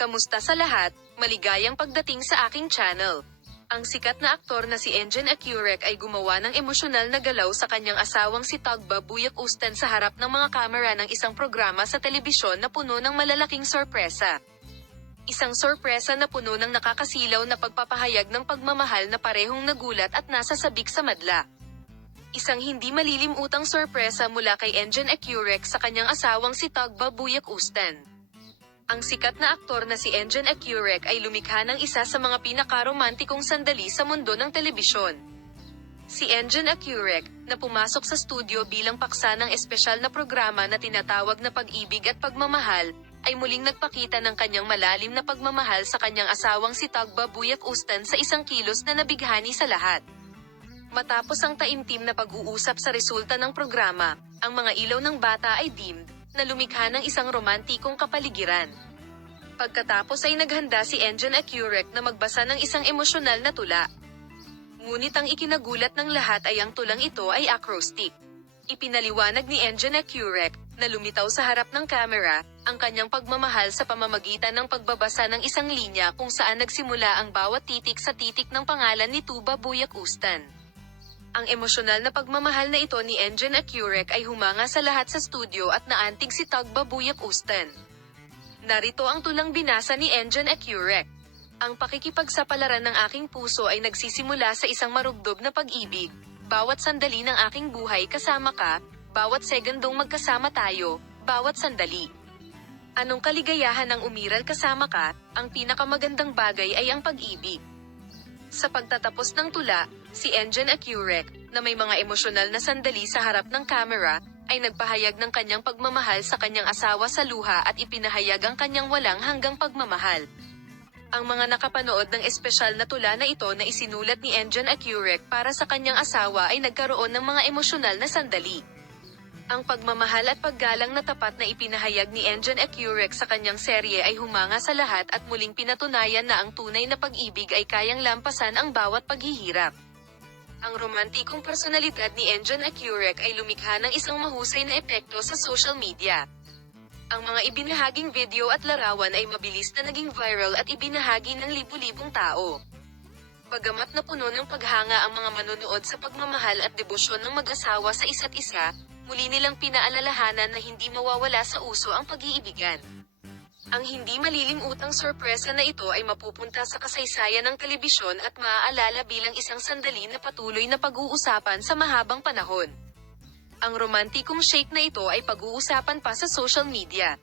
Kamusta sa lahat? Maligayang pagdating sa aking channel. Ang sikat na aktor na si Engin Akyurek ay gumawa ng emosyonal na galaw sa kanyang asawang si Tagba Buyak-Ustan sa harap ng mga kamera ng isang programa sa telebisyon na puno ng malalaking sorpresa. Isang sorpresa na puno ng nakakasilaw na pagpapahayag ng pagmamahal na parehong nagulat at nasa sabik sa madla. Isang hindi malilimutang sorpresa mula kay Engin Akyurek sa kanyang asawang si Tagba Buyak-Ustan. Ang sikat na aktor na si Engin Akyurek ay lumikha ng isa sa mga pinakaromantikong sandali sa mundo ng telebisyon. Si Engin Akyurek, na pumasok sa studio bilang paksa ng espesyal na programa na tinatawag na Pag-ibig at Pagmamahal, ay muling nagpakita ng kanyang malalim na pagmamahal sa kanyang asawang si Tagba Buyak-Ustan sa isang kilos na nabighani sa lahat. Matapos ang taimtim na pag-uusap sa resulta ng programa, ang mga ilaw ng bata ay dimmed, na lumikha ng isang romantikong kapaligiran. Pagkatapos ay naghanda si Engin Akyurek na magbasa ng isang emosyonal na tula. Ngunit ang ikinagulat ng lahat ay ang tulang ito ay acrostic. Ipinaliwanag ni Engin Akyurek, na lumitaw sa harap ng kamera, ang kanyang pagmamahal sa pamamagitan ng pagbabasa ng isang linya kung saan nagsimula ang bawat titik sa titik ng pangalan ni Tuba Buyak-Ustan. Ang emosyonal na pagmamahal na ito ni Engin Akyurek ay humanga sa lahat sa studio at naantig si Tagba Buyak-Ustan. Narito ang tulang binasa ni Engin Akyurek. Ang pakikipagsapalaran ng aking puso ay nagsisimula sa isang marubdob na pag-ibig. Bawat sandali ng aking buhay kasama ka, bawat segundong magkasama tayo, bawat sandali. Anong kaligayahan ang umiral kasama ka, ang pinakamagandang bagay ay ang pag-ibig. Sa pagtatapos ng tula, si Engin Akyurek, na may mga emosyonal na sandali sa harap ng kamera, ay nagpahayag ng kanyang pagmamahal sa kanyang asawa sa luha at ipinahayag ang kanyang walang hanggang pagmamahal. Ang mga nakapanood ng espesyal na tula na ito na isinulat ni Engin Akyurek para sa kanyang asawa ay nagkaroon ng mga emosyonal na sandali. Ang pagmamahal at paggalang na tapat na ipinahayag ni Engin Akyurek sa kanyang serye ay humanga sa lahat at muling pinatunayan na ang tunay na pag-ibig ay kayang lampasan ang bawat paghihirap. Ang romantikong personalidad ni Engin Akyurek ay lumikha ng isang mahusay na epekto sa social media. Ang mga ibinahaging video at larawan ay mabilis na naging viral at ibinahagi ng libu-libong tao. Bagamat napuno ng paghanga ang mga manonood sa pagmamahal at debosyon ng mag-asawa sa isa't isa, muli nilang pinaalalahanan na hindi mawawala sa uso ang pag-iibigan. Ang hindi malilimutang sorpresa na ito ay mapupunta sa kasaysayan ng telebisyon at maaalala bilang isang sandali na patuloy na pag-uusapan sa mahabang panahon. Ang romantikong shake na ito ay pag-uusapan pa sa social media.